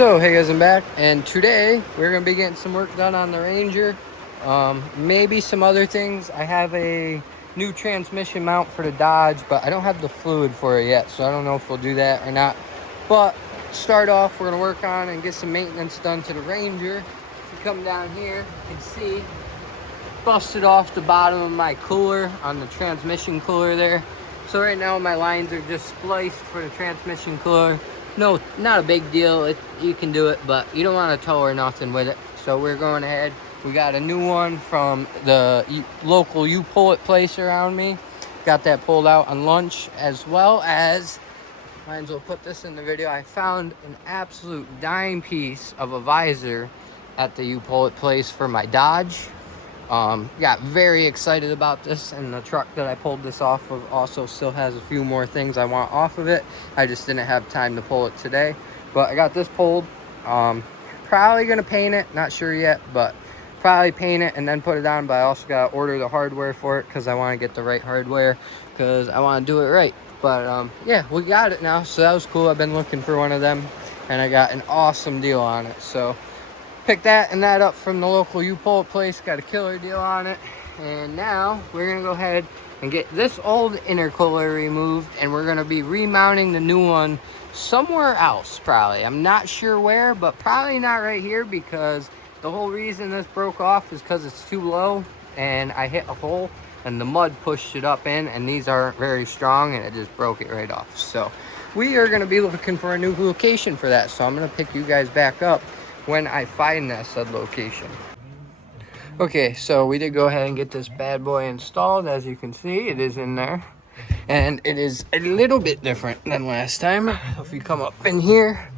So hey guys, I'm back, and today we're gonna be getting some work done on the Ranger. Maybe some other things. I have a new transmission mount for the Dodge, but I don't have the fluid for it yet, so I don't know if we'll do that or not. But start off, we're gonna work on and get some maintenance done to the Ranger. If you come down here, you can see busted off the bottom of my cooler on the transmission cooler there. So right now my lines are just spliced for the transmission cooler. No, not a big deal. You can do it, but you don't want to tow or nothing with it. So we're going ahead. We got a new one from the local U-Pull-It place around me. Got that pulled out on lunch, as well as, might as well put this in the video, I found an absolute dime piece of a visor at the U-Pull-It place for my Dodge. Got very excited about this, and the truck that I pulled this off of also still has a few more things I want off of it. I just didn't have time to pull it today, but I got this pulled. Probably gonna paint it, not sure yet, but probably paint it and then put it on. But I also gotta order the hardware for it because I want to get the right hardware, because I want to do it right. But yeah, we got it now, so that was cool. I've been looking for one of them, and I got an awesome deal on it, so picked that and that up from the local U-Pull place. Got a killer deal on it. And now we're gonna go ahead and get this old intercooler removed, and we're gonna be remounting the new one somewhere else, probably. I'm not sure where, but probably not right here, because the whole reason this broke off is because it's too low and I hit a hole and the mud pushed it up in, and these aren't very strong, and it just broke it right off. So we are gonna be looking for a new location for that, so I'm gonna pick you guys back up when I find that said location. Okay, so we did go ahead and get this bad boy installed. As you can see, it is in there, and it is a little bit different than last time. If you come up in here,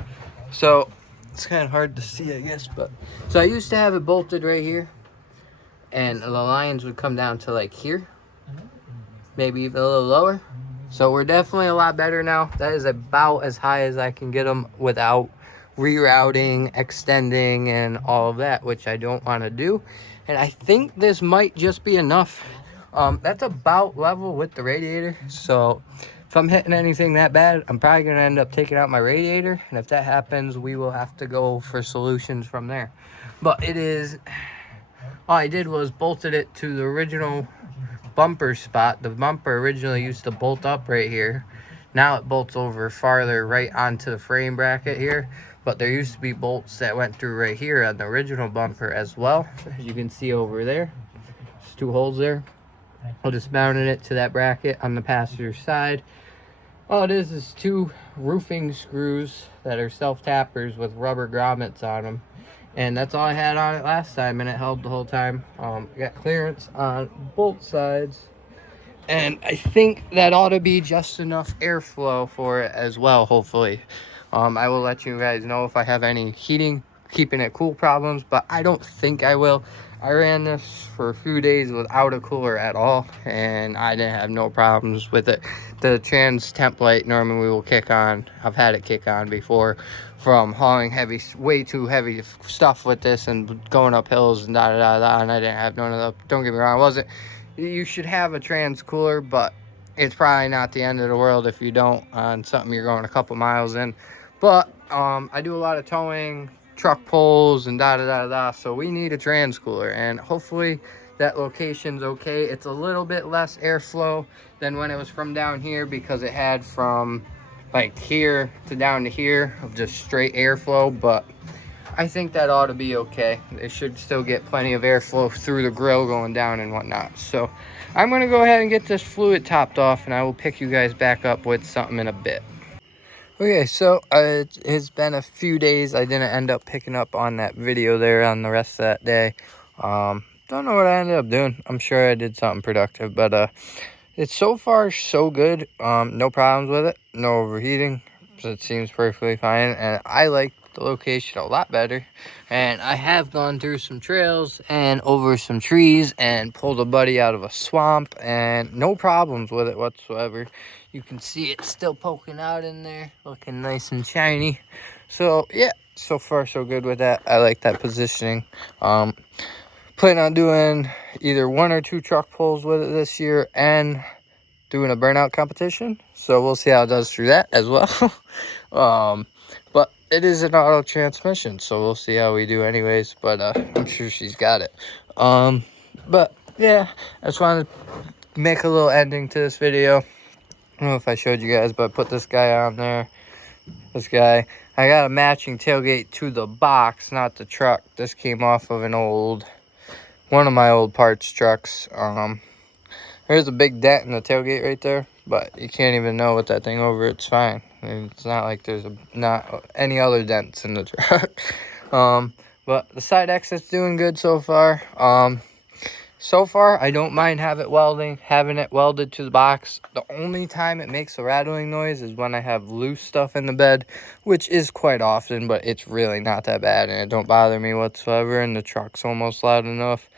so it's kind of hard to see, I guess, but so I used to have it bolted right here, and the lines would come down to like here, maybe even a little lower. So we're definitely a lot better now. That is about as high as I can get them without rerouting, extending, and all of that, which I don't want to do. And I think this might just be enough. That's about level with the radiator, so if I'm hitting anything that bad, I'm probably going to end up taking out my radiator, and if that happens, we will have to go for solutions from there. But it is, all I did was bolted it to the original bumper spot. The bumper originally used to bolt up right here. Now it bolts over farther right onto the frame bracket here, but there used to be bolts that went through right here on the original bumper as well. As you can see over there, there's two holes there. I'll just mounted it to that bracket on the passenger side. All it is two roofing screws that are self-tappers with rubber grommets on them. And that's all I had on it last time, and it held the whole time. Got clearance on both sides, and I think that ought to be just enough airflow for it as well, hopefully. I will let you guys know if I have any heating, keeping it cool problems, but I don't think I will. I ran this for a few days without a cooler at all, and I didn't have no problems with it. The trans temp light normally will kick on. I've had it kick on before from hauling way too heavy stuff with this and going up hills and and I didn't have none of the, don't get me wrong, you should have a trans cooler, but it's probably not the end of the world if you don't on something you're going a couple miles in. But I do a lot of towing, truck pulls, and so we need a trans cooler, and hopefully that location's okay. It's a little bit less airflow than when it was from down here, because it had from like here to down to here of just straight airflow, but I think that ought to be okay. It should still get plenty of airflow through the grill going down and whatnot. So I'm going to go ahead and get this fluid topped off, and I will pick you guys back up with something in a bit. Okay, so it's been a few days. I didn't end up picking up on that video there on the rest of that day. Don't know what I ended up doing. I'm sure I did something productive, but it's so far so good. No problems with it, no overheating, so it seems perfectly fine, and I like the location a lot better. And I have gone through some trails and over some trees and pulled a buddy out of a swamp, and no problems with it whatsoever. You can see it still poking out in there, looking nice and shiny. So yeah, so far so good with that. I like that positioning. Plan on doing either 1 or 2 truck pulls with it this year and doing a burnout competition, so we'll see how it does through that as well. But it is an auto transmission, so we'll see how we do anyways, but I'm sure she's got it. But yeah, I just wanted to make a little ending to this video. I don't know if I showed you guys, but I put this guy on there. This guy, I got a matching tailgate to the box, not the truck. This came off of one of my old parts trucks. There's a big dent in the tailgate right there, but you can't even know with that thing over. It's fine. It's not like there's not any other dents in the truck. But the side exit's doing good so far. So far, I don't mind having it welded to the box. The only time it makes a rattling noise is when I have loose stuff in the bed, which is quite often, but it's really not that bad, and it don't bother me whatsoever, and the truck's almost loud enough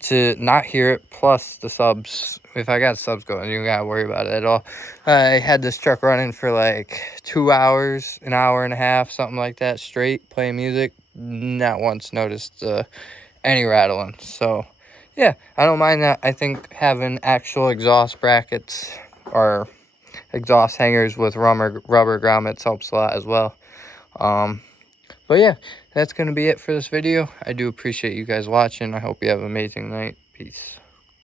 to not hear it. Plus the subs, if I got subs going, you don't gotta worry about it at all. I had this truck running for like 2 hours, an hour and a half, something like that, straight playing music. Not once noticed any rattling. So yeah, I don't mind that. I think having actual exhaust brackets or exhaust hangers with rubber grommets helps a lot as well. But yeah, that's going to be it for this video. I do appreciate you guys watching. I hope you have an amazing night. Peace.